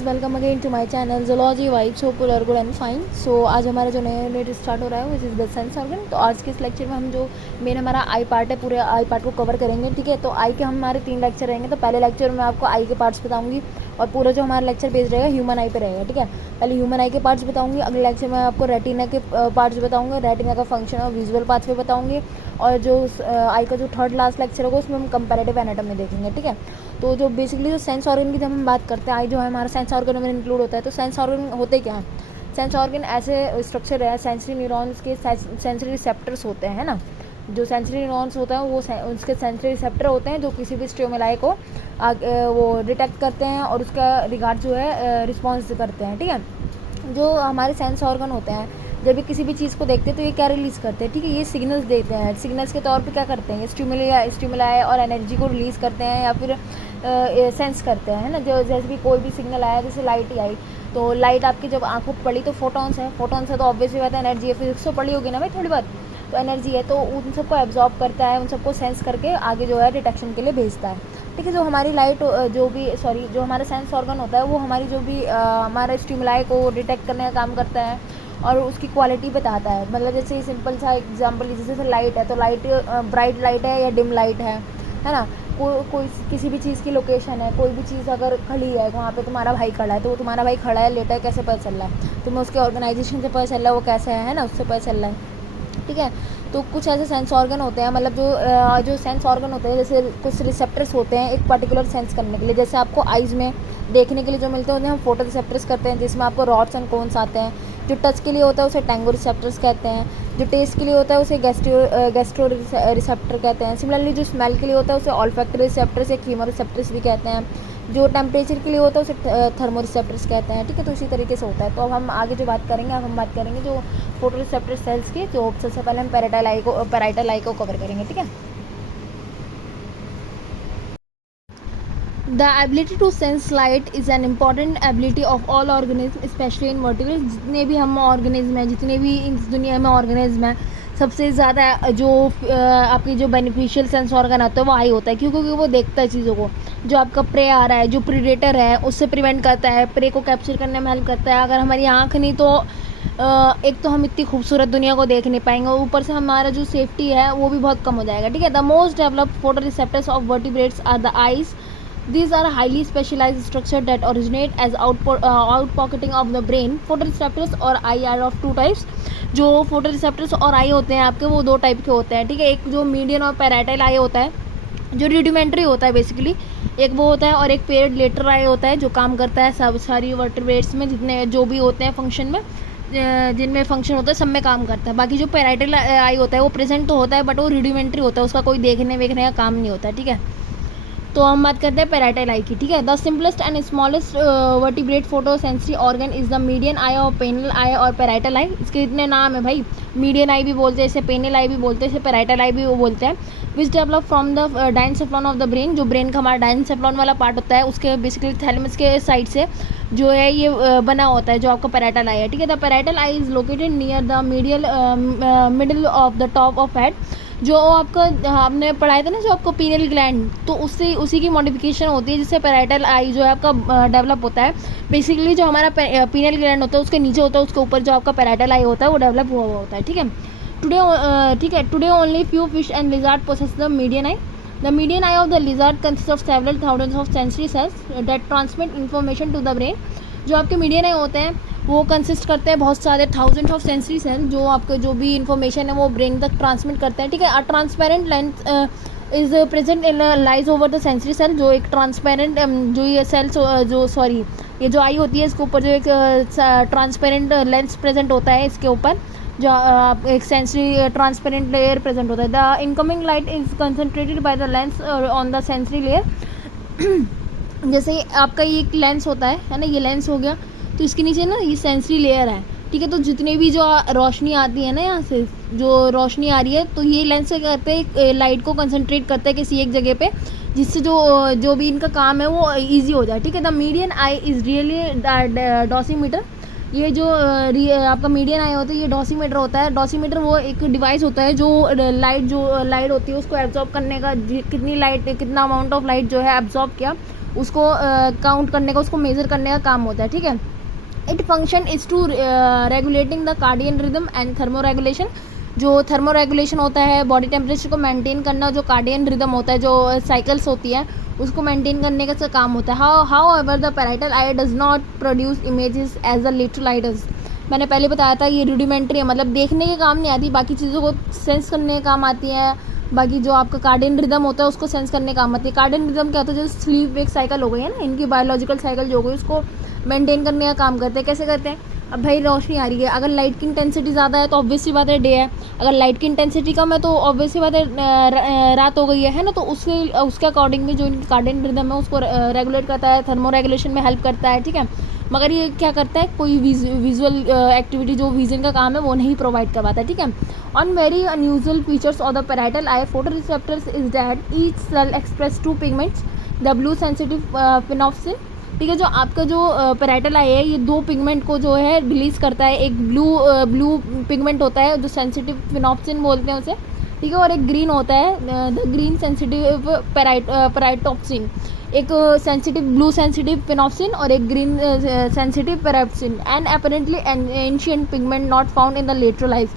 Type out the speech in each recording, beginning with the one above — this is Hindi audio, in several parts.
Guys, welcome again to my channel Zoology Vibes. Hope you are good and fine. So आज हमारा जो नया यूनिट स्टार्ट हो रहा है which is the sense organ. तो आज के इस लेक्चर में हम जो मेन हमारा आई पार्ट है, पूरे आई पार्ट को कवर करेंगे। ठीक है, तो आई के हमारे 3 लेक्चर रहेंगे। तो पहले लेक्चर में आपको आई के पार्ट्स बताऊंगी और पूरा जो हमारा लेक्चर बेस्ड रहेगा ह्यूमन आई पे रहेगा। ठीक है, पहले ह्यूमन आई के पार्ट्स बताऊंगी, अगले लेक्चर में आपको रेटिना के पार्ट्स बताऊंगा, रेटिना का फंक्शन और विजुअल पाथवे बताऊंगी, और जो आई का जो थर्ड लास्ट लेक्चर होगा उसमें हम कंपैरेटिव एनाटॉमी देखेंगे। ठीक है, तो जो बेसिकली जो सेंस ऑर्गन की जब हम बात करते हैं, आई जो है हमारा सेंस ऑर्गन में इंक्लूड होता है। तो सेंस ऑर्गन होते क्या हैं? सेंस ऑर्गन ऐसे स्ट्रक्चर है, सेंसरी न्यूरॉन्स के सेंसरी रिसेप्टर्स होते हैं ना। जो सेंसरी न्यूरॉन्स होता है वो उसके सेंसरी रिसेप्टर होते हैं जो किसी भी स्टिमुलाई को वो डिटेक्ट करते हैं और उसका रिगार्ड जो है रिस्पॉन्स करते हैं। ठीक है, जो हमारे सेंस ऑर्गन होते हैं जब भी किसी भी चीज़ को देखते हैं तो ये क्या रिलीज़ करते हैं? ठीक है, ये सिग्नल्स देते हैं। सिग्नल्स के तौर पे क्या करते हैं? ये स्टिमुलाई और एनर्जी को रिलीज़ करते हैं या फिर सेंस करते हैं, है ना। जो जैसे भी कोई भी सिग्नल आया, जैसे लाइट ही आई, तो लाइट आपकी जब आंखों पर पड़ी तो फोटॉन्स है, फोटॉन्स है तो ऑब्वियसली बात है एनर्जी है। फिजिक्स तो पड़ी होगी ना भाई थोड़ी बहुत, तो एनर्जी है, तो उन सबको एब्जॉर्ब करता है, उन सबको सेंस करके आगे जो है डिटेक्शन के लिए भेजता है। ठीक है, जो हमारी लाइट जो हमारा सेंस ऑर्गन होता है वो हमारी जो भी हमारे स्टिमुलाई को डिटेक्ट करने का काम करता है और उसकी क्वालिटी बताता है। मतलब जैसे सिंपल सा एग्जांपल, जैसे लाइट है तो लाइट ब्राइट लाइट है या डिम लाइट है ना। कोई किसी भी चीज़ की लोकेशन है, कोई भी चीज़ अगर खड़ी है, वहाँ पे तुम्हारा भाई खड़ा है, तो वो तुम्हारा भाई खड़ा है, लेटा है, कैसे पता चल रहा है? तुम्हें उसके ऑर्गेनाइजेशन से पता चल रहा है वो कैसा है ना, उससे पता चल रहा है। ठीक है, तो कुछ ऐसे सेंस ऑर्गन होते हैं, मतलब जो सेंस ऑर्गन होते हैं, जैसे कुछ रिसेप्टर्स होते हैं एक पर्टिकुलर सेंस करने के लिए। जैसे आपको आइज़ में देखने के लिए जो मिलते हैं उन्हें हम फोटो रिसेप्टर्स करते हैं, जिसमें आपको रॉड्स एंड कोन्स आते हैं। जो टच के लिए होता है उसे टैंगो रिसेप्टर्स कहते हैं। जो टेस्ट के लिए होता है उसे गैस्ट्रो रिसेप्टर कहते हैं। सिमिलरली जो स्मेल के लिए होता है उसे ऑल्फैक्टरी रिसेप्टर्स या कीमो रिसेप्टर्स भी कहते हैं। जो टेम्परेचर के लिए होता है उसे थर्मो रिसेप्टर्स कहते हैं। ठीक है, तो इसी तरीके से होता है। तो अब हम आगे जो बात करेंगे, अब हम बात करेंगे जो फोटो रिसेप्टर सेल्स की। जो सबसे पहले हम पैराइटल आई को कवर करेंगे। ठीक है, the ability to sense light is an important ability of all organism, specially in vertebrates. जितने भी हम ऑर्गेनिज्म हैं, जितने भी इस दुनिया में ऑर्गेनिज्म हैं, सबसे ज़्यादा जो आपकी जो बेनिफिशियल सेंस ऑर्गन आता है वो आई होता है। क्यों? क्योंकि वो देखता है चीज़ों को। जो आपका प्रे आ रहा है, जो प्रीडेटर है, उससे प्रिवेंट करता है, प्रे को कैप्चर करने में हेल्प करता है। अगर हमारी आँख नहीं तो एक तो हम इतनी खूबसूरत दुनिया को देख नहीं पाएंगे, ऊपर से हमारा जो सेफ्टी है वो भी बहुत कम हो जाएगा। ठीक है, the most developed photo receptors of vertebrates are the eyes. These are highly specialized structure that originate as outpocketing of the brain. Photoreceptors और eye are of two types. जो photoreceptors और eye होते हैं आपके, वो 2 टाइप के होते हैं। ठीक है, एक जो मीडियन और पैराइटल आई होता है जो रूडिमेंट्री होता है बेसिकली, एक वो होता है, और एक पेड लेटर आई होता है जो काम करता है सब सारी वर्टिब्रेट्स में, जितने जो भी होते हैं फंक्शन में, जिनमें फंक्शन होता है सब में काम करता है। बाकी जो पैराइटल आई होता है वो प्रेजेंट तो होता है बट वो रूडिमेंट्री होता है, उसका कोई देखने वेखने का काम नहीं होता है। ठीक है, तो हम बात करते हैं पैराइटल आई की। ठीक है, the simplest and smallest vertebrate photosensory organ is the median eye और पेनल आई और पैराइटल आई। इसके इतने नाम है भाई, मीडियन आई भी बोलते हैं इसे, पेनल आई भी बोलते हैं इसे, पैराइटल आई भी वो बोलते हैं। Which develop from the diencephalon of the brain. जो ब्रेन का हमारा डायनसेफ्लॉन वाला पार्ट होता है उसके बेसिकली थैलेमस के साइड से जो है ये बना होता है जो आपका पैराइटल आई है। ठीक है, the parietal I is located near the middle of the top of head. जो आपका आपने पढ़ाया था ना, जो आपको पीनियल ग्लैंड, तो उससे उसी की मॉडिफिकेशन होती है जिससे पैराइटल आई जो है आपका डेवलप होता है। बेसिकली जो हमारा पीनियल ग्लैंड होता है उसके नीचे होता है, उसके ऊपर जो आपका पैराइटल आई होता है वो डेवलप हुआ होता है। ठीक है, today only few fish and lizard possess the median eye. The median eye of the lizard consists of several thousands of sensory cells that transmit information to the brain. जो आपके मीडियन आई होते हैं वो कंसिस्ट करते हैं बहुत सारे थाउजेंड्स ऑफ सेंसरी सेल, जो आपके जो भी इन्फॉर्मेशन है वो ब्रेन तक ट्रांसमिट करते हैं। ठीक है, a transparent lens is present in lies over the sensory cell. जो एक ट्रांसपेरेंट जो ये सेल्स ये जो आई होती है इसके ऊपर जो एक ट्रांसपेरेंट लेंस प्रेजेंट होता है, इसके ऊपर जो एक सेंसरी ट्रांसपेरेंट लेयर प्रेजेंट होता है. The incoming light is concentrated by the lens on the sensory layer. जैसे आपका ये एक लेंस होता है ना, ये लेंस हो गया, तो इसके नीचे ना ये सेंसरी लेयर है. ठीक है, तो जितने भी जो रोशनी आती है ना, यहाँ से जो रोशनी आ रही है, तो ये लेंस क्या करते हैं, लाइट को कंसंट्रेट करते हैं किसी एक जगह पे, जिससे जो भी इनका काम है वो इजी हो जाए. ठीक है, the median I is really dosimeter. ये जो आपका मीडियन आई होता है ये डोसीमीटर होता है. डोसीमीटर वो एक डिवाइस होता है जो लाइट होती है उसको एब्जॉर्ब करने का, कितनी लाइट, कितना अमाउंट ऑफ लाइट जो है एब्जॉर्ब किया उसको काउंट करने का, उसको मेज़र करने का काम होता है, ठीक है। It function is to regulating the circadian rhythm and thermoregulation. जो थर्मो रेगुलेशन होता है बॉडी टेम्परेचर को मेंटेन करना, जो कार्डियन रिदम होता है, जो साइकिल्स होती है उसको मेंटेन करने का काम होता है। However the parietal eye does not produce images as the lateral eye does. मैंने पहले बताया था ये रूडिमेंट्री है, मतलब देखने के काम नहीं आती, बाकी चीज़ों को सेंस करने के काम आती है। बाकी जो आपका कार्डियन रिदम होता है उसको सेंस करने का काम आती है। कार्डियन रिदम क्या होता है, जैसे स्लीप वेक साइकिल हो गई है ना, इनकी बायोलॉजिकल साइकिल जो हो गई उसको मेंटेन करने का काम करते हैं। कैसे करते हैं, अब भाई रोशनी आ रही है, अगर लाइट की इंटेंसिटी ज़्यादा है तो ऑब्वियस सी बात है डे है, अगर लाइट की इंटेंसिटी कम है तो ऑब्वियस सी बात है रात हो गई है ना। तो उसके अकॉर्डिंग में जो इनकी कार्डियन रिदम है उसको रेगुलेट करता है, थर्मो रेगुलेशन में हेल्प करता है, ठीक है। मगर ये क्या करता है, कोई विजुअल एक्टिविटी जो विजन का काम है वो नहीं प्रोवाइड करवाता है, ठीक है। One very unusual features of the parietal eye photoreceptors is that each cell express two pigments the blue sensitive pinopsin, ठीक है। जो आपका जो पैराइटल आई है ये दो पिगमेंट को जो है रिलीज करता है। एक ब्लू पिगमेंट होता है जो सेंसिटिव फिनोप्सिन बोलते हैं उसे, ठीक है, और एक ग्रीन होता है द ग्रीन सेंसिटिव पैराइटोप्सिन। एक सेंसिटिव ब्लू सेंसिटिव फिनोप्सिन और एक green sensitive parapinopsin and apparently ancient pigment not found in the lateral eyes.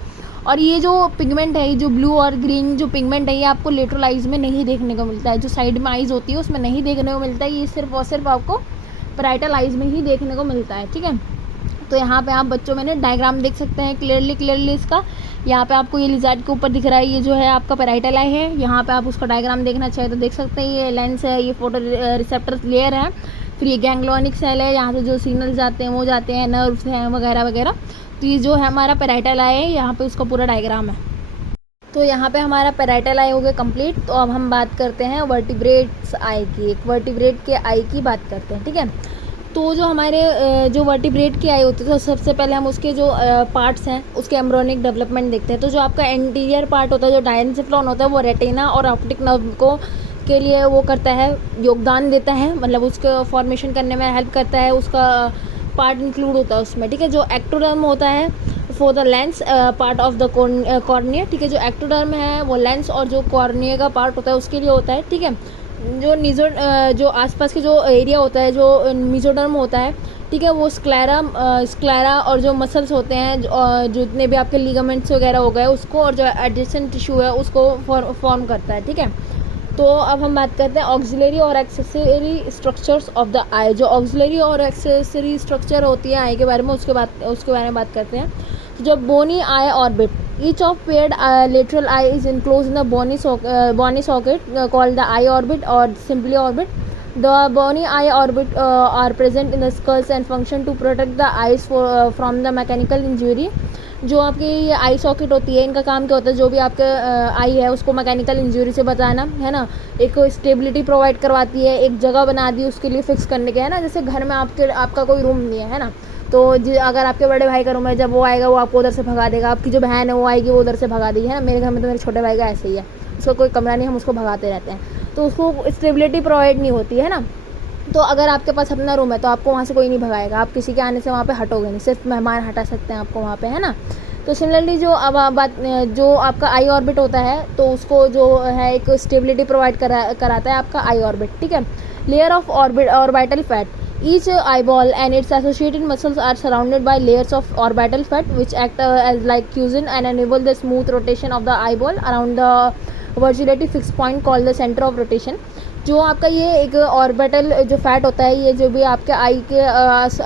और ये जो पिगमेंट है, ये जो ब्लू और ग्रीन जो पिगमेंट है, ये आपको लेटरल आइज में नहीं देखने को मिलता है, जो साइड में आइज होती है उसमें नहीं देखने को मिलता है, ये सिर्फ और सिर्फ आपको पैराइटल आइज में ही देखने को मिलता है, ठीक है। तो यहाँ पे आप बच्चों में डायग्राम देख सकते हैं क्लियरली इसका। यहाँ पे आपको ये लिजार्ड के ऊपर दिख रहा है, ये जो है आपका पैराइटल आई है। यहाँ पे आप उसका डायग्राम देखना चाहे तो देख सकते हैं, ये लेंस है, ये फोटो रिसेप्टर लेयर है, फिर ये गैंग्लोनिक सेल है, यहाँ से जो सिग्नल जाते हैं वो जाते हैं, नर्व्स हैं वगैरह वगैरह। तो ये जो है हमारा पैराइटल आई है, यहाँ पे उसका पूरा डायग्राम है। तो यहाँ पे हमारा पैराइटल आई हो गया कंप्लीट। तो अब हम बात करते हैं वर्टिब्रेट्स आई की, एक वर्टिब्रेट के आई की बात करते हैं, ठीक है। तो जो हमारे जो वर्टिब्रेट की आई होती है तो सबसे पहले हम उसके जो पार्ट्स हैं उसके एम्ब्रियोनिक डेवलपमेंट देखते हैं। तो जो आपका एंटीरियर पार्ट होता है, जो डायनसेफ्लॉन होता है, वो रेटिना और ऑप्टिक नर्व को के लिए वो करता है, योगदान देता है, मतलब उसको फॉर्मेशन करने में हेल्प करता है, उसका पार्ट इंक्लूड होता है उसमें, ठीक है। जो एक्टोडर्म होता है for the lens part of the cornea, ठीक है। जो एक्टोडर्म है वो लेंस और जो कॉर्निया का पार्ट होता है उसके लिए होता है, ठीक है। जो जो आसपास के जो एरिया होता है, जो मिजोडर्म होता है, ठीक है, वो स्क्लेरा और जो मसल्स होते हैं, जितने भी आपके लिगामेंट्स वगैरह हो गए उसको, और जो एडजेसेंट टिश्यू है उसको फॉर्म करता है, ठीक है। तो अब हम बात करते हैं ऑक्सिलरी और accessory structures of the eye. जो ऑक्सिलरी और एक्सेसरी स्ट्रक्चर होती है आई के बारे में, उसके बारे में बात करते हैं। तो जब bony eye orbit, each of paired lateral eye is enclosed in the bony socket called the eye orbit or simply orbit. The bony eye orbit are present in the skulls and function to protect the eyes from the mechanical injury. जो आपकी ये आई सॉकेट होती है, इनका काम क्या होता है, जो भी आपके आई है उसको मैकेनिकल इंजरी से बचाना है ना, एक स्टेबिलिटी प्रोवाइड करवाती है, एक जगह बना दी उसके लिए फिक्स करने के, है ना। जैसे घर में आपका कोई रूम नहीं है ना, तो अगर आपके बड़े भाई का रूम है, जब वो आएगा वो आपको उधर से भगा देगा, आपकी जो बहन है वो आएगी वो उधर से भगा देगी, है ना। मेरे घर में तो मेरे छोटे भाई का ऐसे ही है, उसका कोई कमरा नहीं, हम उसको भगाते रहते हैं, तो उसको स्टेबिलिटी प्रोवाइड नहीं होती है ना। तो अगर आपके पास अपना रूम है तो आपको वहाँ से कोई नहीं भगाएगा, आप किसी के आने से वहाँ पे हटोगे नहीं, सिर्फ मेहमान हटा सकते हैं आपको वहाँ पे, है ना। तो सिमिलरली जो जो आपका आई ऑर्बिट होता है तो उसको जो है एक स्टेबिलिटी प्रोवाइड कराता है आपका आई ऑर्बिट, ठीक है। Layer of orbital fat, each eyeball and its associated muscles are surrounded by layers of orbital fat which act as like cushioning and enable the smooth rotation of the eyeball around the virtually fixed point called the center of rotation. जो आपका ये एक ऑर्बिटल जो फैट होता है, ये जो भी आपके आई के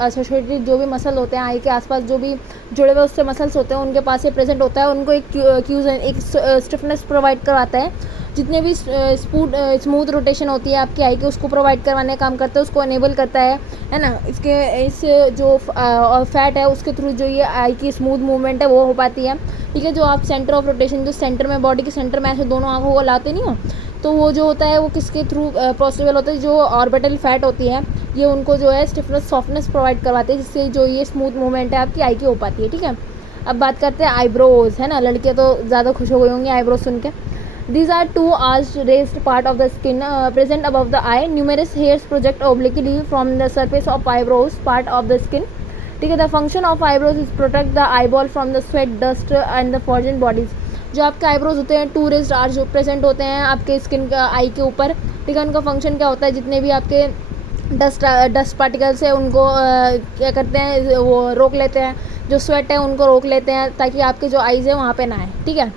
एसोसिएटेड जो भी मसल होते हैं, आई के आसपास जो भी जुड़े हुए उससे मसल्स होते हैं, उनके पास ये प्रेजेंट होता है, उनको एक स्टिफनेस प्रोवाइड करवाता है। जितने भी स्मूथ रोटेशन होती है आपकी आई के उसको प्रोवाइड करवाने का काम करता है, उसको एनेबल करता है ना। इस जो फैट है उसके थ्रू जो ये आई की स्मूथ मूवमेंट है वो हो पाती है, ठीक है। जो आप सेंटर ऑफ रोटेशन, जो सेंटर में बॉडी के सेंटर में ऐसे दोनों आंखों को लाते नहीं हो, तो वो जो होता है वो किसके थ्रू पॉसिबल होता है, जो ऑर्बिटल फैट होती है ये उनको जो है स्टिफनेस सॉफ्टनेस प्रोवाइड करवाते हैं, जिससे जो ये स्मूथ मूवमेंट है आपकी आई की हो पाती है, ठीक है। अब बात करते हैं आईब्रोज, है ना। लड़कियाँ तो ज़्यादा खुश हो गई होंगी आईब्रोज सुन के। These are two arched raised part of the skin present above the eye. Numerous hairs project obliquely from the surface of eyebrows part of the skin. ठीक है। The function of eyebrows is protect the eyeball from the sweat, dust and the foreign bodies. जो आपके आईब्रोज होते हैं टू रेस्ड आर्च जो प्रेजेंट होते हैं आपके स्किन का आई के ऊपर, ठीक है। उनका फंक्शन क्या होता है, जितने भी आपके डस्ट पार्टिकल से उनको क्या करते हैं, वो रोक लेते हैं, जो स्वेट है उनको रोक लेते हैं, ताकि आपके जो आईज़ है वहाँ पे ना आए, ठीक है।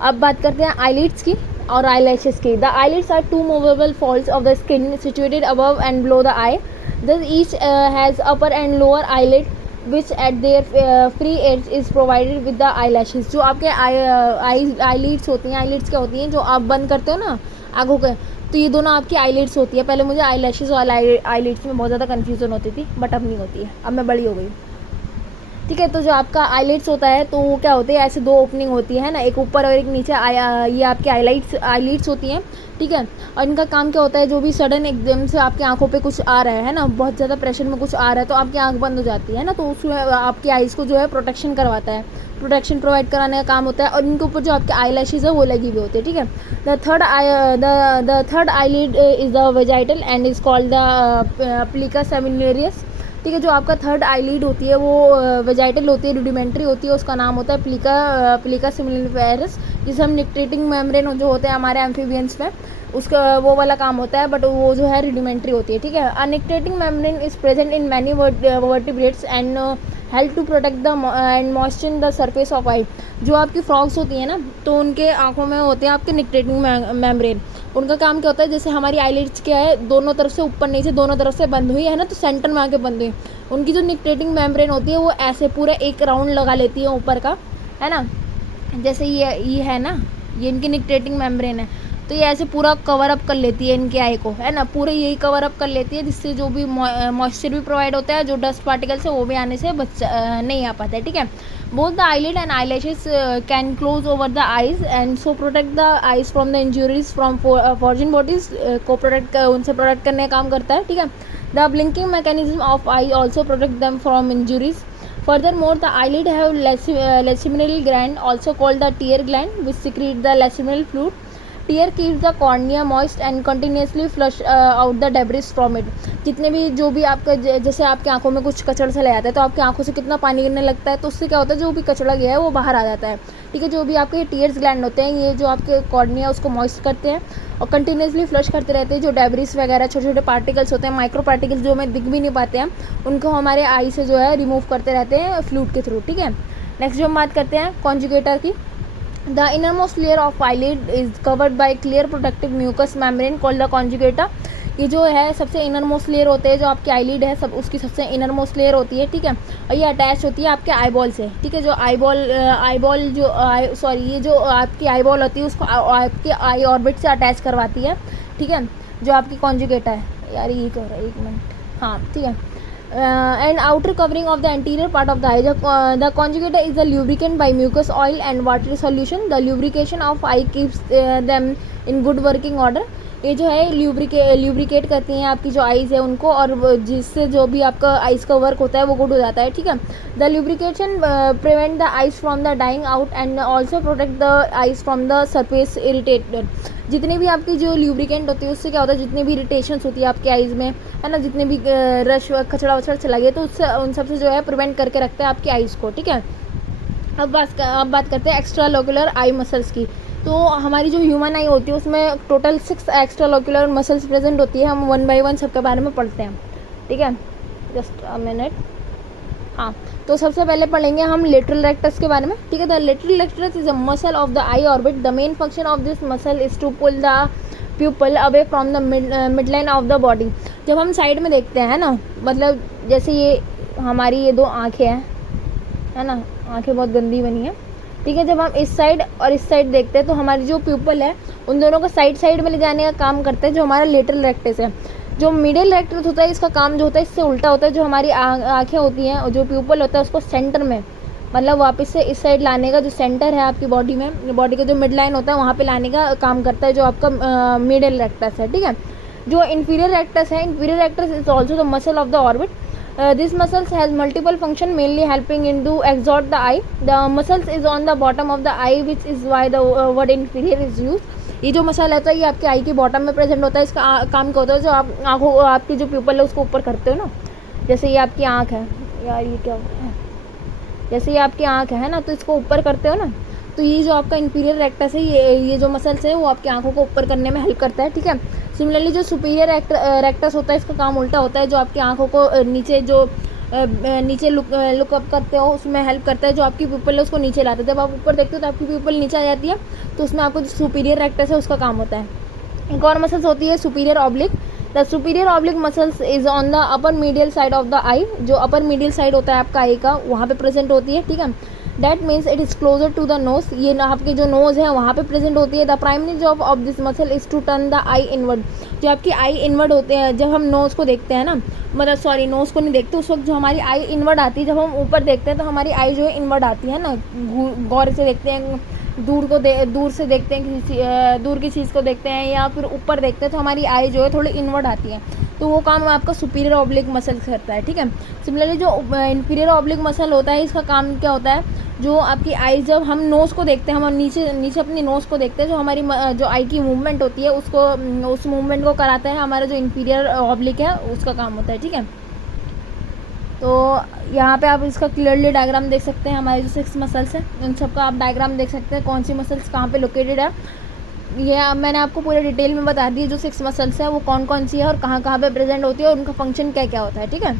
अब बात करते हैं आईलिड्स की और आईलैशेस की। The eyelids are two movable folds of the skin situated above and below the eye. This each has upper and lower eyelid which at their free edge is provided with the eyelashes. जो आपके आईलिड्स होती हैं, आईलिड्स क्या होती हैं, जो आप बंद करते हो ना आँखों के, तो ये दोनों आपकी आईलिड्स होती है। पहले मुझे आईलैशेस और आईलिड्स में बहुत ज़्यादा कन्फ्यूज़न होती थी, बट अब नहीं होती है, अब मैं बड़ी हो गई, ठीक है। तो जो आपका आईलिड्स होता है तो वो क्या होते हैं, ऐसे दो ओपनिंग होती है ना, एक ऊपर और एक नीचे। ये आपकी आईलिड्स होती हैं, ठीक है। और इनका काम क्या होता है, जो भी सडन एकदम से आपकी आंखों पे कुछ आ रहा है ना, बहुत ज़्यादा प्रेशर में कुछ आ रहा है, तो आपकी आंख बंद हो जाती है ना, तो उसमें आपकी आइज़ को जो है प्रोटेक्शन करवाता है, प्रोटेक्शन प्रोवाइड कराने का काम होता है। और इनके ऊपर जो आपके आईलैशेस है वो लगी हुई होती है, ठीक है। The third eyelid is the vestigial and is called the plica semilunaris, ठीक है। जो आपका थर्ड आईलिड होती है वो वेजाइटल होती है, रूडिमेंट्री होती है, उसका नाम होता है प्लिका सिमिलिफेरस, जिसे हम निक्टेटिंग मेम्ब्रेन जो होते हैं हमारे एम्फीबियंस में, उसका वो वाला काम होता है, बट वो जो है रूडिमेंट्री होती है, ठीक है। A nictitating membrane is present in many vertebrates and help to protect the and moisture the surface of eye. जो आपकी फ्रॉग्स होती हैं ना, तो उनके आँखों में होते हैं आपके निक्टेटिंग मेम्ब्रेन। उनका काम क्या होता है, जैसे हमारी आईलिड्स क्या है, दोनों तरफ से ऊपर नीचे दोनों तरफ से बंद हुई है ना, तो सेंटर में आके बंद हुई। उनकी जो निक्टेटिंग मेम्ब्रेन होती है वो ऐसे पूरा एक राउंड लगा लेती है ऊपर का, है ना। जैसे ये है ना, ये इनकी निक्टेटिंग मेम्ब्रेन है, तो ये ऐसे पूरा कवर अप कर लेती है इनके आई को, है ना, पूरे यही कवर अप कर लेती है, जिससे जो भी मॉइस्चर भी प्रोवाइड होता है, जो डस्ट पार्टिकल्स है वो भी आने से नहीं आ पाता है, ठीक है। Both the eyelid and eyelashes can close over the eyes and so protect the eyes from the injuries from foreign bodies को उनसे प्रोटेक्ट करने का काम करता है, ठीक है। The blinking mechanism of I also protect them from injuries. Furthermore, the eyelid have lacrimal gland, also called the tear gland, which secrete the lacrimal fluid. Tear keeps the cornea moist and continuously flush out the debris from it. जितने भी जो भी आपका जैसे आपकी आंखों में कुछ कचड़ चला जाता है, तो आपकी आंखों से कितना पानी गिरने लगता है, तो उससे क्या होता है, जो भी कचड़ा गया है वो बाहर आ जाता है, ठीक है। जो भी आपके टीयर्स ग्लैंड होते हैं, ये जो आपके कॉर्निया उसको मॉइस्ट करते हैं और कंटिन्यूसली फ्लश करते रहते हैं। जो डेब्रिस वगैरह छोटे छोटे पार्टिकल्स होते हैं, माइक्रो पार्टिकल्स जो हमें दिख भी नहीं पाते हैं, उनको हमारे आई से जो है रिमूव करते रहते हैं फ्लूइड के थ्रू, ठीक है। नेक्स्ट जो हम बात करते हैं कॉन्जुगेटा की। The innermost layer of eyelid is covered by clear protective mucous membrane called the conjugata. ये जो है सबसे इनर मोस्ट लेयर होते हैं, जो आपकी आईलिड है सब उसकी सबसे इनर मोस्ट लेयर होती है, ठीक है। और ये अटैच होती है आपके आईबॉल से, ठीक है। जो आईबॉल जो ये जो आपकी आईबॉल होती है उसको आपके आई ऑर्बिट से अटैच करवाती है, ठीक है। जो आपकी कॉन्जुगेटा है, यार ये क्या हो रहा है, एक मिनट, हाँ ठीक है। And outer covering of the anterior part of the eye. The conjugata is the lubricant by mucus oil and water solution. The lubrication of eye keeps them in good working order. ये जो है ल्यूब्रिकेट करती हैं आपकी जो आइज़ है उनको, और जिससे जो भी आपका आइज़ का वर्क होता है वो गुड हो जाता है, ठीक है। The lubrication prevent the eyes from the dying out and also protect the eyes from the surface irritated. जितने भी आपकी जो ल्यूब्रिकेंट होती है उससे क्या होता है, जितने भी इरिटेशंस होती है आपके आइज़ में, है ना, जितने भी रश कचड़ा वचड़ा चला गया, तो उससे उन सब से जो है प्रिवेंट करके रखता है आपकी आइज़ को, ठीक है। अब बात करते हैं एक्स्ट्रा लोकुलर आई मसल्स की। तो हमारी जो ह्यूमन आई होती है उसमें टोटल 6 एक्स्ट्रा लोकुलर मसल्स प्रेजेंट होती है। हम 1 बाय 1 सबके बारे में पढ़ते हैं, ठीक है। जस्ट अ मिनट, हाँ। तो सबसे पहले पढ़ेंगे हम लेटरल रेक्टस के बारे में, ठीक है। The lateral rectus is a muscle of the eye orbit. The main function of this muscle is to pull the pupil away from the mid line of the body. जब हम साइड में देखते हैं ना, मतलब जैसे ये हमारी ये 2 आँखें हैं, है ना, आँखें बहुत गंदी बनी है, ठीक है। जब हम इस साइड और इस साइड देखते हैं तो हमारी जो प्यूपल है उन दोनों को साइड में ले जाने का काम करता है जो हमारा लेटरल रेक्टस है। जो मिडिल रेक्टस होता है इसका काम जो होता है इससे उल्टा होता है। जो हमारी आँखें होती हैं और जो प्यूपल होता है उसको सेंटर में, मतलब वापस से इस साइड लाने का जो सेंटर है आपकी बॉडी में, बॉडी का जो मिड लाइन होता है वहाँ पे लाने का काम करता है जो आपका मिडिल रेक्टस है, ठीक है। जो इंफीरियर रेक्टस है, inferior rectus is also the muscle of the orbit. This muscles has multiple function, mainly helping in to exhaust the eye. The muscles is on the bottom of the eye, which is why the word inferior is used. ये जो मसल रहता है ये आपके आई के बॉटम में प्रेजेंट होता है. इसका काम क्या होता है, जो आप आँखों आपकी जो प्यूपल है उसको ऊपर करते हो ना, जैसे ये आपकी आँख है, यार ये क्या है, जैसे ये आपकी आँख है ना, तो इसको ऊपर करते हो ना, तो ये जो आपका इंफीरियर रेक्टस है, ये जो मसल्स है वो आपकी आँखों को ऊपर करने में हेल्प करता है, ठीक है. सिमिलरली जो सुपीरियर रेक्टस होता है, इसका काम उल्टा होता है, जो आपकी आंखों को नीचे जो नीचे लुकअप करते हो उसमें हेल्प करता है। जो आपकी प्यूपल है उसको नीचे लाता है। जब आप ऊपर देखते हो तो आपकी प्यूपल नीचे आ जाती है, तो उसमें आपको जो सुपीरियर रेक्टस है उसका काम होता है। एक और मसल्स होती है superior oblique. The superior oblique muscles is on the upper medial side of the eye. जो अपर मीडियल साइड होता है आपका आई का, वहाँ पे प्रेजेंट होती है, ठीक है। That means it is closer to the nose. ये आपकी जो नोज है वहाँ पे प्रेजेंट होती है। The primary job of this muscle is to turn the eye inward. जो आपकी आई इनवर्ड होते हैं, जब हम नोज़ को देखते हैं ना, मतलब सॉरी नोज़ को नहीं देखते, उस वक्त जो हमारी आई इनवर्ड आती है, जब हम ऊपर देखते हैं तो हमारी आई जो है इनवर्ड आती है ना, गौर से देखते हैं, दूर से देखते हैं, दूर की चीज़ को देखते हैं या फिर ऊपर देखते हैं तो हमारी आई जो है थोड़ी इनवर्ड आती है। तो वो काम आपका सुपीरियर ऑब्लिक मसल करता है, ठीक है। सिमिलरली जो इंफीरियर ऑब्लिक मसल होता है, इसका काम क्या होता है, जो आपकी आई, जब हम नोज़ को देखते हैं, हम नीचे अपनी नोज़ को देखते हैं, जो हमारी जो आई की मूवमेंट होती है उसको, उस मूवमेंट को कराता है हमारा जो इंफीरियर ऑब्लिक है, उसका काम होता है, ठीक है। तो यहाँ पे आप इसका क्लियरली डायग्राम देख सकते हैं। हमारे जो 6 मसल्स हैं उन सबका आप डायग्राम देख सकते हैं, कौन सी मसल्स कहाँ पे लोकेटेड है। ये मैंने आपको पूरे डिटेल में बता दी, जो 6 मसल्स है वो कौन कौन सी है और कहाँ कहाँ पे प्रेजेंट होती है और उनका फंक्शन क्या क्या होता है, ठीक है।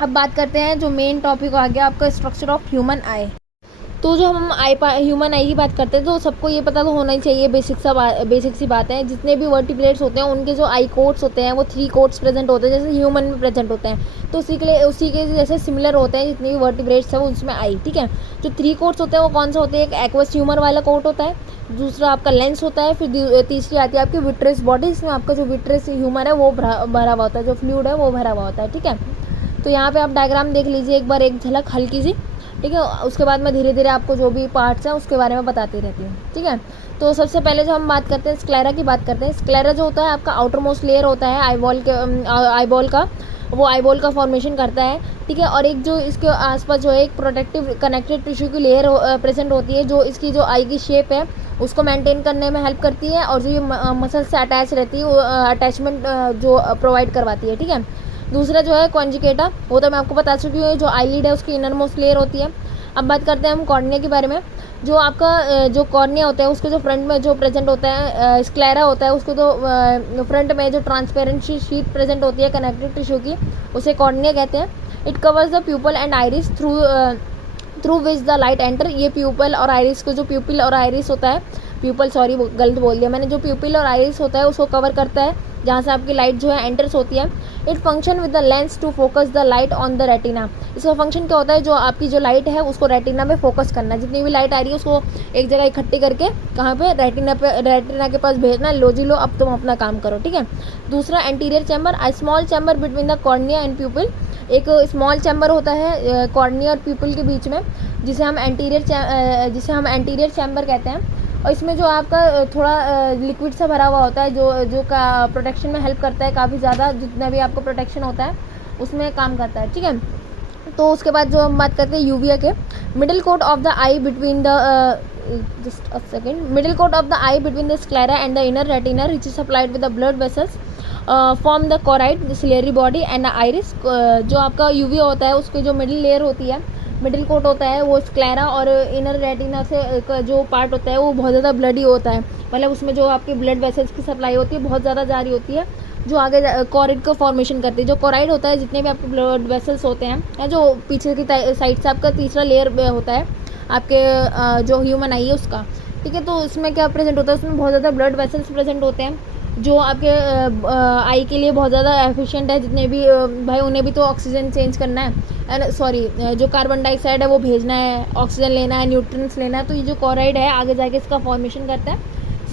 अब बात करते हैं जो मेन टॉपिक आ गया आपका, स्ट्रक्चर ऑफ ह्यूमन आई। तो जो हम ह्यूमन आई की बात करते हैं तो सबको ये पता तो होना ही चाहिए, बेसिक सी बात है। जितने भी वर्टिब्रेट्स होते हैं उनके जो आई कोट्स होते हैं वो 3 कोट्स प्रेजेंट होते हैं, जैसे ह्यूमन में प्रेजेंट होते हैं। तो उसी के जैसे सिमिलर होते हैं जितने भी वर्टिब्रेट्स हैं वो उसमें आई, ठीक है। जो 3 कोट्स होते हैं वो कौन सा होते हैं, एक एक्वस ह्यूमर वाला कोट होता है, दूसरा आपका लेंस होता है, फिर तीसरी आती है आपकी विट्रेस बॉडी। इसमें आपका जो विट्रेस ह्यूमर है वो भरा हुआ होता है, जो फ्लूइड है वो भरा हुआ होता है, ठीक है। तो यहाँ पे आप डायग्राम देख लीजिए एक बार, एक झलक हल्की सी, ठीक है। उसके बाद मैं धीरे धीरे आपको जो भी पार्ट्स हैं उसके बारे में बताती रहती हूँ, ठीक है। तो सबसे पहले जो हम बात करते हैं स्क्लेरा की बात करते हैं। स्क्लेरा जो होता है आपका आउटर मोस्ट लेयर होता है आईबॉल का, वो आईबॉल का फॉर्मेशन करता है, ठीक है। और एक जो इसके आसपास जो है एक प्रोटेक्टिव कनेक्टेड टिश्यू की लेयर प्रेजेंट होती है, जो इसकी जो आई की शेप है उसको मेंटेन करने में हेल्प करती है, और जो ये मसल से अटैच रहती है वो अटैचमेंट जो प्रोवाइड करवाती है, ठीक है। दूसरा जो है कॉन्जुगेटा, वो तो मैं आपको बता चुकी हूँ, जो आईलिड है उसकी इनर मोस्ट लेयर होती है। अब बात करते हैं हम कॉर्निया के बारे में। जो आपका जो कॉर्निया होता है उसके जो फ्रंट में जो प्रेजेंट होता है स्क्लेरा होता है, उसको जो फ्रंट में जो ट्रांसपेरेंट शीट प्रेजेंट होती है कनेक्टिव टिश्यू की, उसे कॉर्निया कहते हैं। It covers the pupal and iris through which the light enter. ये प्यूपल और आइरिस को, जो प्यूपिल और आइरिस होता है, प्यूपल सॉरी गलत बोल दिया मैंने, जो प्यूपिल और आइरिस होता है उसको कवर करता है, जहाँ से आपकी लाइट जो है एंटर्स होती है। It function with the lens to focus the light on the retina. इसका फंक्शन क्या होता है, जो आपकी जो लाइट है उसको रेटिना पे फोकस करना, जितनी भी लाइट आ रही है उसको एक जगह इकट्ठी करके कहाँ पे, रेटिना के पास भेजना। लो जी लो, अब तुम अपना काम करो, ठीक है। दूसरा anterior chamber, a small chamber between the cornea and प्यूपिल। एक स्मॉल चैम्बर होता है कॉर्निया और प्यूपिल के बीच में, जिसे हम एंटीरियर चैम्बर कहते हैं। और इसमें जो आपका थोड़ा लिक्विड सा भरा हुआ होता है, जो का प्रोटेक्शन में हेल्प करता है काफ़ी ज़्यादा, जितना भी आपको प्रोटेक्शन होता है उसमें काम करता है, ठीक है। तो उसके बाद जो हम बात करते हैं यूविया के, middle coat of the eye between the just a second, middle coat of the eye between the sclera and the inner retina which is supplied with the blood vessels form the choroid, the ciliary body and the iris. जो आपका यूविया होता है उसकी जो मिडिल लेयर होती है, मिडिल कोट होता है, वो स्क्लेरा और इनर रेटिना से जो पार्ट होता है वो बहुत ज़्यादा ब्लडी होता है, मतलब उसमें जो आपकी ब्लड वेसल्स की सप्लाई होती है बहुत ज़्यादा जा रही होती है, जो आगे कोराइड का फॉर्मेशन करती है। जो कोराइड होता है, जितने भी आपके ब्लड वेसल्स होते हैं, या जो पीछे की साइड से आपका तीसरा लेयर होता है आपके जो ह्यूमन आई है उसका, ठीक है। तो उसमें क्या प्रेजेंट होता है, उसमें बहुत ज़्यादा ब्लड वेसल्स प्रेजेंट होते हैं, जो आपके आई के लिए बहुत ज़्यादा एफिशिएंट है। जितने भी भाई उन्हें भी तो ऑक्सीजन चेंज करना है, एंड सॉरी जो कार्बन डाइऑक्साइड है वो भेजना है, ऑक्सीजन लेना है, न्यूट्रिएंट्स लेना है। तो ये जो कोराइड है आगे जाके इसका फॉर्मेशन करता है,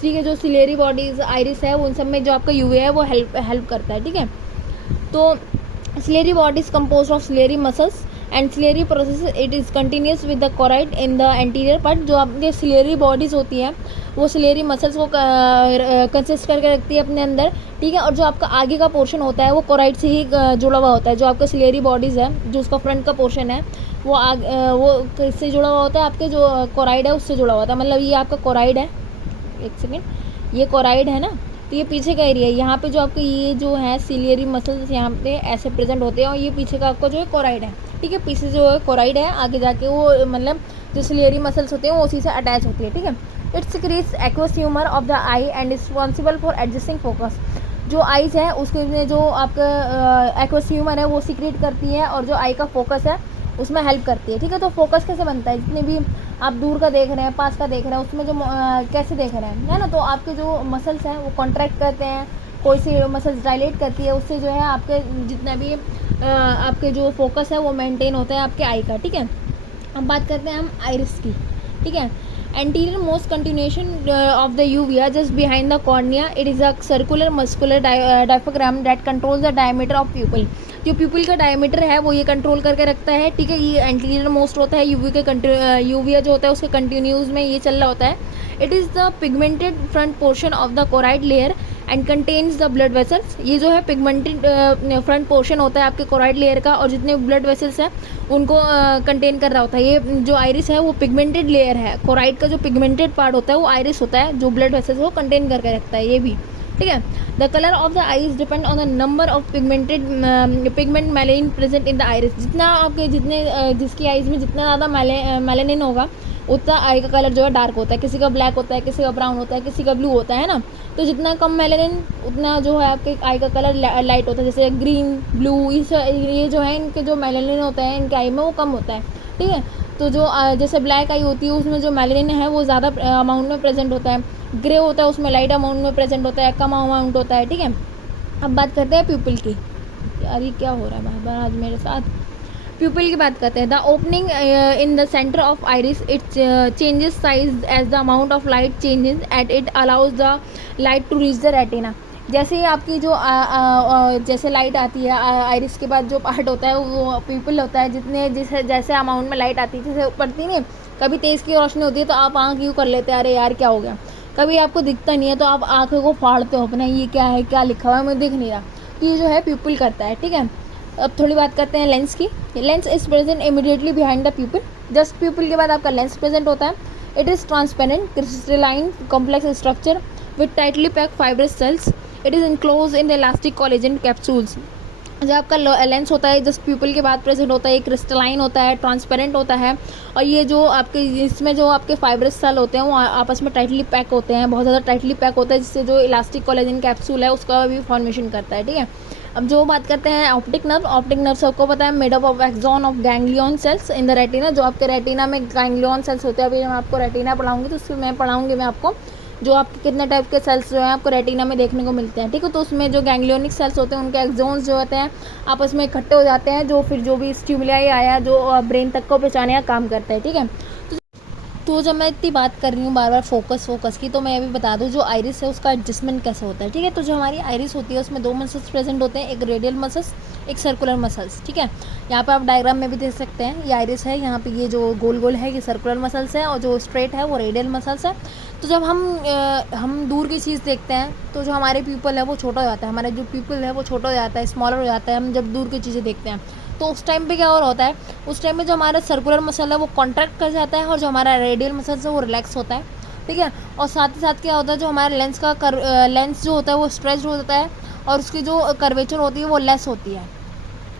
ठीक है। जो सिलेरी बॉडीज आइरिस है उन सब में जो आपका यूवी है वो हेल्प करता है, ठीक है। तो ciliary bodies compose of ciliary muscles and ciliary process, it is continuous with the choroid in the anterior part. जो आपके सिलेरी बॉडीज़ होती है वो सिलेरी मसल्स को कंसिस्ट करके रखती है अपने अंदर, ठीक है। और जो आपका आगे का पोर्शन होता है वो कोराइड से ही जुड़ा हुआ होता है। जो आपका सिलेरी बॉडीज़ है, जो उसका फ्रंट का पोर्शन है वो किससे जुड़ा हुआ होता है, आपके जो कोराइड है उससे जुड़ा हुआ होता है। मतलब ये आपका कोराइड है, एक सेकेंड, ये कोराइड है ना, तो ये पीछे का एरिया है। यहाँ पे जो आपके ये जो है सिलेरी मसल्स यहाँ पे ऐसे प्रेजेंट होते हैं, और ये पीछे का आपका जो है कोराइड है, ठीक है। पीछे जो है कोराइड है, आगे जाके वो मतलब जो सिलेरी मसल्स होते हैं वो उसी से अटैच होती है, ठीक है। It secretes aqueous humour of the I and responsible for adjusting focus. जो आइज़ है उसके में जो आपका एक्वस ह्यूमर है वो सीक्रेट करती है, और जो आई का फोकस है उसमें हेल्प करती है। ठीक है, तो फोकस कैसे बनता है, जितने भी आप दूर का देख रहे हैं, पास का देख रहे हैं, उसमें जो कैसे देख रहे हैं, है ना, तो आपके जो मसल्स हैं वो कॉन्ट्रैक्ट करते हैं, कोई सी मसल्स डायलेट करती है, उससे जो है आपके जितना भी आपके जो फोकस है वो मेंटेन होता है आपके आई का। ठीक है, अब बात करते हैं हम आइरिस की। ठीक है, anterior most continuation of the uvea just behind the cornea, it is a circular muscular diaphragm that controls the diameter of pupil। जो pupil का diameter है वो ये कंट्रोल करके रखता है। ठीक है, ये anterior most होता है, uvea जो होता है उसके कंटिन्यूज में ये चल रहा होता है। It is the pigmented front portion of the choroid layer and contains the blood vessels. ये जो है पिगमेंटेड फ्रंट पोर्शन होता है आपके कोराइड लेयर का, और जितने ब्लड वेसल्स हैं उनको कंटेन कर रहा होता है। ये जो आइरिस है वो पिगमेंटेड लेयर है, कोराइड का जो पिगमेंटेड पार्ट होता है वो आइरिस होता है, जो ब्लड वेसल्स को कंटेन करके रखता है ये भी। ठीक है, the colour of the eyes depend on the number of pigment melanin present in the iris. जितना आपके जिसकी आइज में जितना ज़्यादा मेलेनिन होगा उतना आई का कलर जो है डार्क होता है। किसी का ब्लैक होता है, किसी का ब्राउन होता है, किसी का ब्लू होता है ना, तो जितना कम मेलेनिन उतना जो है आपके आई का कलर लाइट होता है। जैसे ग्रीन, ब्लू, ये जो है इनके जो मेलेनिन होता है इनके आई में वो कम होता है। ठीक है, तो जो जैसे ब्लैक आई होती है उसमें जो मेलेनिन है वो ज़्यादा अमाउंट में प्रेजेंट होता है, ग्रे होता है उसमें लाइट अमाउंट में प्रेजेंट होता है, कम अमाउंट होता है। ठीक है, अब बात करते हैं प्यूपिल की। यार ये क्या हो रहा है बार आज मेरे साथ। प्यूपिल की बात करते हैं। The opening in the centre of iris it changes size as the amount of light changes at it allows the light to reach the retina. जैसे ही आपकी जो जैसे लाइट आती है आइरिस के बाद जो पार्ट होता है वो प्यूपिल होता है, जितने जैसे अमाउंट में लाइट आती है, जैसे पड़ती नहीं, कभी तेज़ की रोशनी होती है तो आप आँख यूँ कर लेते हैं, अरे यार क्या हो गया, कभी आपको दिखता नहीं है तो आप आँखों को फाड़ते हो अपना, ये क्या है, क्या लिखा हुआ है, मुझे दिख नहीं रहा, तो ये जो है प्यूपिल करता है। ठीक है, अब थोड़ी बात करते हैं लेंस की। Lens is present immediately behind the pupil. Just pupil के बाद आपका लेंस प्रेजेंट होता है। It is transparent crystalline complex structure with tightly packed fibrous cells. It is enclose in the elastic collagen capsules. जो आपका लेंस होता है जस्ट प्यूपिल के बाद प्रेजेंट होता है, क्रिस्टलाइन होता है, ट्रांसपेरेंट होता है, और ये जो आपके इसमें जो आपके फाइब्रस सेल होते हैं वो आपस में टाइटली पैक होते हैं, बहुत ज़्यादा टाइटली पैक होता है, जिससे जो इलास्टिक कोलेजन कैप्सूल है उसका भी फॉर्मेशन करता है। ठीक है, अब जो बात करते हैं ऑप्टिक नर्व सबको पता है made up of axon of ganglion cells in the retina. जो आपके रेटिना में गैंग्लियन सेल्स होते हैं, अभी मैं आपको रेटिना पढ़ाऊंगी तो उसमें मैं पढ़ाऊंगी मैं आपको जो आपके कितने टाइप के सेल्स जो है आपको रेटिना में देखने को मिलते हैं। ठीक है, तो उसमें जो गैंग्लियोनिक सेल्स होते हैं उनके एक्सोन्स जो होते हैं आपस में इकट्ठे हो जाते हैं, जो फिर जो भी स्टिमुलाई आया जो ब्रेन तक को पहुँचाने का काम करता है। ठीक है, तो जब मैं इतनी बात कर रही हूँ बार बार फोकस की, तो मैं अभी बता दूँ जो आइरिस है उसका एडजस्टमेंट कैसे होता है। ठीक है, तो जो हमारी आइरिस होती है उसमें दो मसल्स प्रेजेंट होते हैं, एक रेडियल मसल्स, एक सर्कुलर मसल्स। ठीक है, यहाँ पे आप डायग्राम में भी देख सकते हैं, ये आइरिस है, यहाँ पे ये जो गोल गोल है ये सर्कुलर मसल्स है, और जो स्ट्रेट है वो रेडियल मसल्स है। तो जब हम दूर की चीज़ देखते हैं तो जो हमारे पीपल है वो छोटा हो जाता है, हमारा जो पीपल है वो छोटा हो जाता है, स्मॉलर हो जाता है हम जब दूर की चीज़ें देखते हैं। तो उस टाइम पे क्या और होता है, उस टाइम में जो हमारा सर्कुलर मसल है वो कॉन्ट्रैक्ट कर जाता है, और जो हमारा रेडियल मसल है वो रिलैक्स होता है। ठीक है, और साथ ही साथ क्या होता है, जो हमारा लेंस जो होता है वो स्ट्रेच हो जाता है, और उसकी जो कर्वेचर होती है वो लेस होती है।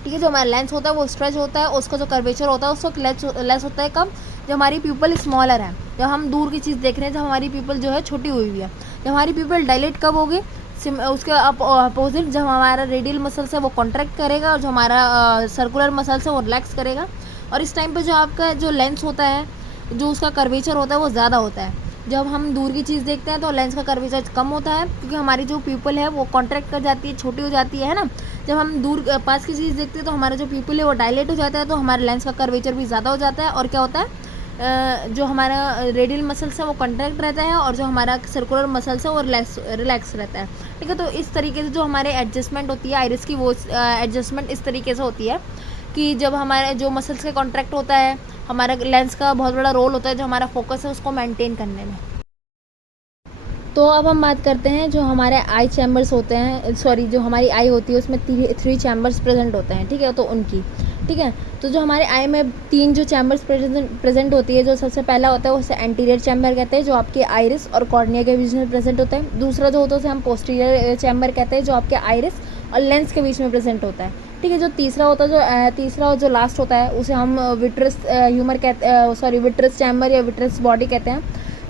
ठीक है, जो हमारा लेंस होता है वो स्ट्रेच होता है, उसका जो कर्वेचर होता है उसको लेस होता है। कब? जब हमारी पीपल स्मॉलर है, जब हम दूर की चीज़ देख रहे हैं, जब हमारी पीपल जो है छोटी हुई है। जब हमारी पीपल डायलेट कब होगी, उसके अपोजिट जब हमारा रेडियल मसल्स है वो कॉन्ट्रैक्ट करेगा, और जो हमारा सर्कुलर मसल्स है वो रिलैक्स करेगा। और इस टाइम पे जो आपका जो लेंस होता है जो उसका कर्वेचर होता है वो ज़्यादा होता है। जब हम दूर की चीज़ देखते हैं तो लेंस का कर्वेचर कम होता है, क्योंकि हमारी जो पीपल है वो कॉन्ट्रैक्ट कर जाती है, छोटी हो जाती है ना। जब हम दूर पास की चीज़ देखते हैं तो हमारा जो पीपल है वो डायलेट हो जाता है, तो हमारे लेंस का कर्वेचर भी ज़्यादा हो जाता है, और क्या होता है जो हमारा रेडियल मसल्स है वो कॉन्ट्रैक्ट रहता है, और जो हमारा सर्कुलर मसल्स है वो रिलैक्स रहता है। ठीक है, तो इस तरीके से जो हमारे एडजस्टमेंट होती है आइरिस की, वो एडजस्टमेंट इस तरीके से होती है कि जब हमारे जो मसल्स का कॉन्ट्रैक्ट होता है, हमारा लेंस का बहुत बड़ा रोल होता है जो हमारा फोकस है उसको मेंटेन करने में। तो अब हम बात करते हैं जो हमारे आई चैम्बर्स होते हैं, जो हमारी आई होती है उसमें 3 चैम्बर्स प्रेजेंट होते हैं। ठीक है, तो उनकी ठीक है, तो जो हमारे आई में 3 जो चैम्बर्स प्रेजेंट होती है, जो सबसे पहला होता है उसे एंटीरियर चैम्बर कहते हैं, जो आपके आइरिस और कॉर्निया के बीच में प्रेजेंट होता है। दूसरा जो होता है उसे हम पोस्टीरियर चैम्बर कहते हैं, जो आपके आइरिस और लेंस के बीच में प्रेजेंट होता है। ठीक है, जो तीसरा होता है तीसरा और जो लास्ट होता है उसे हम विट्रस ह्यूमर विट्रस चैम्बर या विट्रस बॉडी कहते हैं,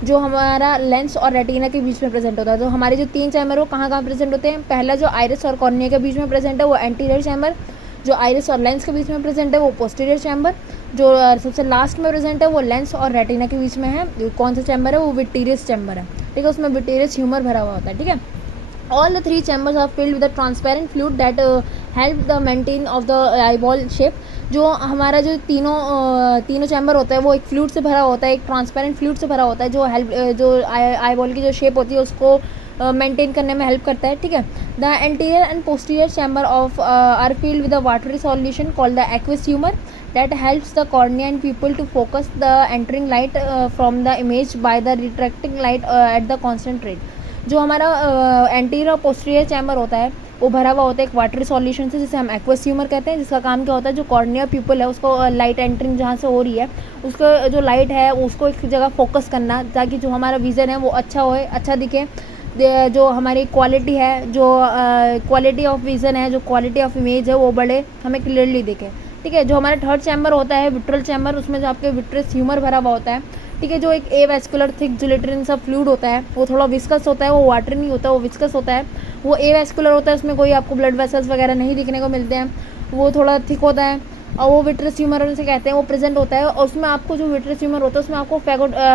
जो हमारा लेंस और रेटिना के बीच में प्रेजेंट होता है। तो हमारे जो 3 चैम्बर वो कहाँ कहाँ प्रेजेंट होते हैं? पहला जो आइरिस और कॉर्निया के बीच में प्रेजेंट है वो एंटीरियर चैम्बर, जो आइरिस और लेंस के बीच में प्रेजेंट है वो पोस्टीरियर चैम्बर, जो सबसे लास्ट में प्रेजेंट है वो लेंस और रेटिना के बीच में है, कौन सा चैम्बर है? वो विट्रीयस चैम्बर है। ठीक है, उसमें विट्रीयस ह्यूमर भरा हुआ होता है। ठीक है, all the 3 chambers are filled with a transparent fluid that help the maintain of the eyeball shape। जो हमारा जो तीनों चैम्बर होता है वो एक फ्लूइड से भरा होता है, एक ट्रांसपेरेंट फ्लूइड से भरा होता है, जो हेल्प जो आईबॉल की जो शेप होती है उसको मेंटेन करने में हेल्प करता है। ठीक है, the anterior and posterior chamber of are filled with a watery solution called the aqueous humour that helps the cornea and pupil to focus the entering light from the image by the retracting light at the constant rate। जो हमारा एंटीरियर और पोस्टीरियर चैम्बर होता है वो भरा हुआ होता है एक वाटरी सॉल्यूशन से, जिसे हम एक्वस ह्यूमर कहते हैं, जिसका काम क्या होता है? जो कॉर्निया प्यूपल है उसको लाइट एंटरिंग जहाँ से हो रही है उसका जो लाइट है उसको एक जगह फोकस करना, ताकि जो हमारा विज़न है वो अच्छा होए, अच्छा दिखे। जो हमारी क्वालिटी है, जो क्वालिटी ऑफ विज़न है, जो क्वालिटी ऑफ इमेज है वो बड़े हमें क्लियरली दिखे। ठीक है, जो हमारा थर्ड चैम्बर होता है विट्रल चैम्बर, उसमें जो आपके विट्रस ह्यूमर भरा हुआ होता है। ठीक है, जो एक ए वैस्कुलर थिक जिलेटिन सा फ्लूइड होता है वो थोड़ा विस्कस होता है, वो वाटर नहीं होता, वो विस्कस होता है, वो ए वैस्कुलर होता है, उसमें कोई आपको ब्लड वेसल्स वगैरह नहीं दिखने को मिलते हैं, वो थोड़ा थिक होता है और वो विट्रस ह्यूमर से कहते हैं, वो प्रेजेंट होता है। और उसमें आपको जो विट्रस ह्यूमर होता है उसमें आपको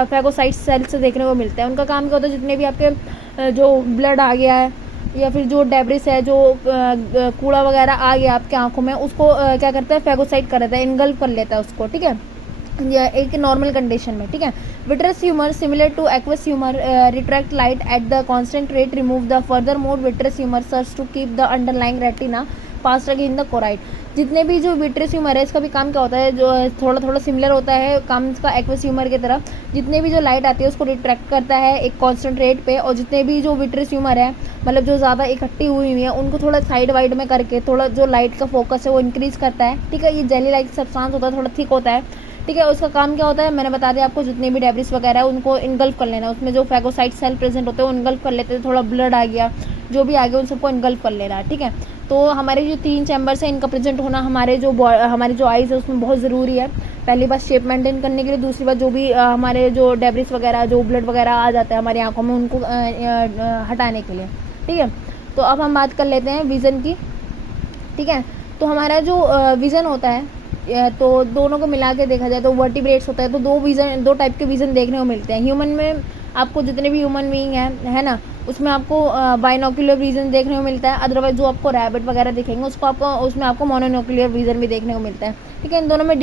फैगोसाइट सेल्स देखने को मिलते हैं। उनका काम क्या होता है? जितने भी आपके जो ब्लड आ गया है या फिर जो डेब्रिस है, जो कूड़ा वगैरह आ गया आपके आंखों में, उसको क्या करता है? फैगोसाइट कर देता है, इनगल्फ कर लेता है उसको। ठीक है, एक नॉर्मल कंडीशन में। ठीक है, vitreous humour similar to aqueous humour retract light at the constant rate, remove the further mode vitreous humour search to keep the underlying retina past again the choroid. जितने भी जो विट्रस ह्यूमर है इसका भी काम क्या होता है? जो थोड़ा थोड़ा सिमिलर होता है काम इसका एक्वस ह्यूमर की तरह। जितने भी जो लाइट आती है उसको रिट्रैक्ट करता है एक कांस्टेंट रेट पे, और जितने भी जो विट्रस ह्यूमर है मतलब जो ज़्यादा इकट्ठी हुई है उनको थोड़ा साइड वाइड में करके थोड़ा जो लाइट का फोकस है वो इंक्रीज़ करता है। ठीक है, ये जेली लाइक सब्सटेंस होता है, थोड़ा थिक होता है। ठीक है, उसका काम क्या होता है? मैंने बता दिया आपको, जितने भी डेब्रिस वगैरह है उनको इनगल्फ कर लेना, उसमें जो फैगोसाइट सेल प्रेजेंट होते हैं वो इनगल्फ कर लेते हैं, थोड़ा ब्लड आ गया जो भी आ गया उन सबको इनगल्फ कर लेना। ठीक है, तो हमारे जो 3 चैम्बर्स हैं इनका प्रेजेंट होना हमारी जो आइज़ है उसमें बहुत ज़रूरी है। पहली बात शेप मेंटेन करने के लिए, दूसरी बात जो भी हमारे जो डेब्रिस वगैरह जो ब्लड वगैरह आ जाता है हमारी आंखों में उनको हटाने के लिए। ठीक है, तो अब हम बात कर लेते हैं विज़न की। ठीक है, तो हमारा जो विज़न होता है तो दोनों को मिला के देखा जाए तो वर्टिब्रेट्स होता है, तो दो टाइप के विज़न देखने को मिलते हैं। ह्यूमन में आपको जितने भी ह्यूमन बीइंग है ना, उसमें आपको बाइनोक्यूलर विज़न देखने को मिलता है। अदरवाइज जो आपको रैबिट वगैरह दिखेंगे उसमें आपको मोनोनोक्यूलर विज़न भी देखने को मिलता है। ठीक है, इन दोनों में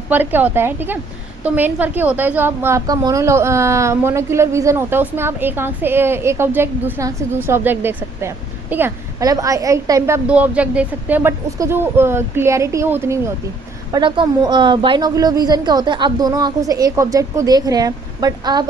फ़र्क क्या होता है? ठीक है, तो मेन फ़र्क ये होता है जो आपका मोनोक्यूलर विज़न होता है उसमें आप एक आँख से एक ऑब्जेक्ट, दूसरी आँख से दूसरा ऑब्जेक्ट देख सकते हैं। ठीक है, मतलब एक टाइम पे आप 2 ऑब्जेक्ट देख सकते हैं, बट उसका जो क्लियरिटी है वो उतनी नहीं होती। बट आपका बाइनोक्यूलर विज़न क्या होता है? आप दोनों आंखों से एक ऑब्जेक्ट को देख रहे हैं, बट आप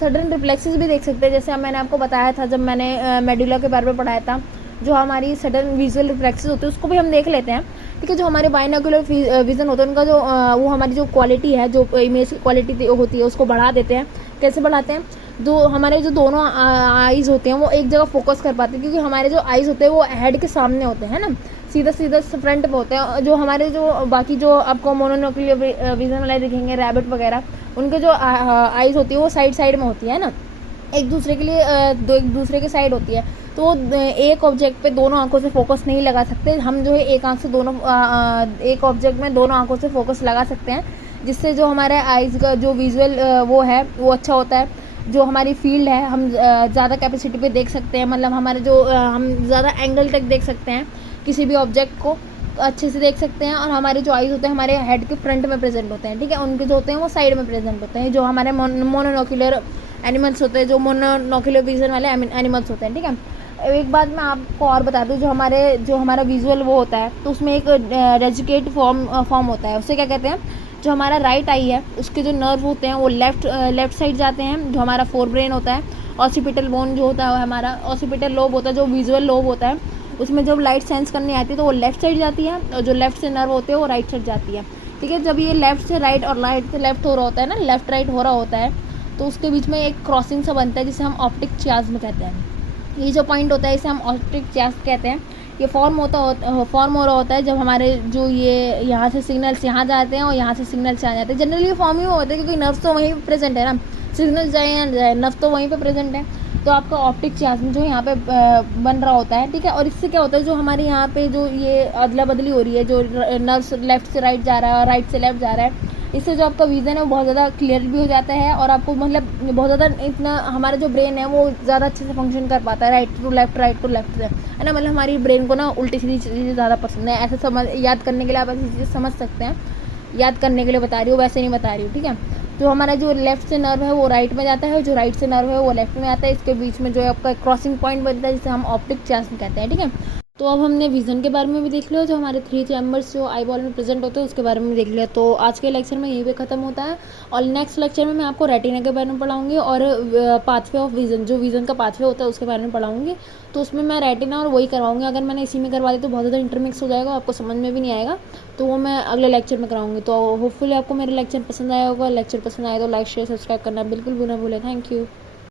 सडन रिफ्लेक्सेस भी देख सकते हैं। जैसे मैंने आपको बताया था जब मैंने मेडुला के बारे में पढ़ाया था, जो हमारी सडन विजुअल रिफ्लेक्सेस होते हैं उसको भी हम देख लेते हैं। ठीक है, जो हमारे बाइनोक्यूलर विज़न होता है उनका जो वो हमारी जो क्वालिटी है, जो इमेज की क्वालिटी होती है उसको बढ़ा देते हैं। कैसे बढ़ाते हैं? हमारे जो दोनों आइज़ होते हैं वो एक जगह फोकस कर पाते हैं, क्योंकि हमारे जो आइज़ होते हैं वो हेड के सामने होते हैं ना, सीधा फ्रंट पे होते हैं। जो हमारे जो बाकी जो आपको मोनोनोक्यूलर विज़न वाले दिखेंगे रैबिट वगैरह, उनके जो आइज़ होती है वो साइड में होती है ना, एक दूसरे के लिए एक दूसरे के साइड होती है। तो एक ऑब्जेक्ट पे दोनों आंखों से फोकस नहीं लगा सकते हम, जो है एक आंख से एक ऑब्जेक्ट में दोनों आंखों से फोकस लगा सकते हैं, जिससे जो हमारे आइज़ का जो विजुअल वो है वो अच्छा होता है। जो हमारी फील्ड है हम ज़्यादा कैपेसिटी पे देख सकते हैं, मतलब हमारे जो हम ज़्यादा एंगल तक देख सकते हैं, किसी भी ऑब्जेक्ट को अच्छे से देख सकते हैं। और हमारे जो आइज़ होते हैं हमारे हेड के फ्रंट में प्रेजेंट होते हैं। ठीक है, उनके जो होते हैं वो साइड में प्रेजेंट होते हैं। जो हमारे मोनोनोक्यूलर एनिमल्स होते हैं, जो मोनोनोक्यूलर विज़न वाले एनिमल्स होते हैं। ठीक है, एक बात मैं आपको और बता दूं, जो हमारा विजुअल वो होता है तो उसमें एक रेजिकेट फॉर्म होता है। उसे क्या कहते हैं? जो हमारा राइट आई है उसके जो नर्व होते हैं वो लेफ्ट साइड जाते हैं। जो हमारा फोर ब्रेन होता है, ऑसिपिटल बोन जो होता है हमारा ऑसिपिटल लोब होता है, जो विजुअल लोब होता है, उसमें जब लाइट सेंस करने आती है तो वो लेफ्ट साइड जाती है, और जो लेफ्ट से नर्व होते हैं वो राइट साइड जाती है। ठीक है, जब ये लेफ्ट से राइट और राइट से लेफ्ट हो रहा होता है ना, लेफ्ट राइट हो रहा होता है, तो उसके बीच में एक क्रॉसिंग सा बनता है जिसे हम ऑप्टिक चियाज्म कहते हैं। ये जो पॉइंट होता है इसे हम ऑप्टिक चियाज्म कहते हैं। ये फॉर्म हो रहा होता है जब हमारे जो ये यहाँ से सिग्नल्स यहाँ जाते हैं और यहाँ से सिग्नल्स यहाँ जाते हैं। जनरली ये फॉर्म ही होता है क्योंकि नर्व्स तो वहीं प्रेजेंट है ना, सिग्नल जाए या ना जाए, नर्व तो वहीं पे प्रेजेंट है। तो आपका ऑप्टिक चियाज्म जो यहाँ पे बन रहा होता है, ठीक है। और इससे क्या होता है, जो हमारे यहाँ पे जो ये अदला बदली हो रही है, जो नर्व लेफ्ट से राइट जा रहा है, राइट से लेफ्ट जा रहा है, इससे जो आपका विज़न है वो बहुत ज़्यादा क्लियर भी हो जाता है, और आपको मतलब बहुत ज़्यादा इतना हमारा जो ब्रेन है वो ज़्यादा अच्छे से फंक्शन कर पाता है, राइट टू लेफ्ट से, है ना। मतलब हमारी ब्रेन को ना उल्टी सीधी चीज़ें ज़्यादा पसंद है, ऐसे समझ याद करने के लिए आप ऐसी चीज़ें समझ सकते हैं, याद करने के लिए बता रही हूँ, वैसे नहीं बता रही हूँ, ठीक है। जो हमारा जो लेफ्ट से नर्व है वो राइट में जाता है, जो राइट से नर्व है वो लेफ्ट में आता है, इसके बीच में जो है आपका क्रॉसिंग पॉइंट बनता है, जिसे हम ऑप्टिक चियाज्म कहते हैं, ठीक है। तो अब हमने विज़न के बारे में भी देख लिया, जो हमारे 3 चैम्बर्स जो आई बॉल में प्रेजेंट होते हैं उसके बारे में देख लिया। तो आज के लेक्चर में यहीं पे ख़त्म होता है, और नेक्स्ट लेक्चर में मैं आपको रेटिना के बारे में पढ़ाऊंगी, और पाथवे ऑफ विज़न, जो विज़न का पाथवे होता है उसके बारे में पढ़ाऊंगी। तो उसमें मैं रेटिना और वही करवाऊंगी, अगर मैंने इसी में करवा दी तो बहुत ज़्यादा इंटरमिक्स हो जाएगा, आपको समझ में भी नहीं आएगा, तो वो मैं अगले लेक्चर में कराऊंगी। तो होपफुली आपको मेरा लेक्चर पसंद आया होगा। लेक्चर पसंद आया तो लाइक शेयर सब्सक्राइब करना बिल्कुल भी ना भूलें। Thank you.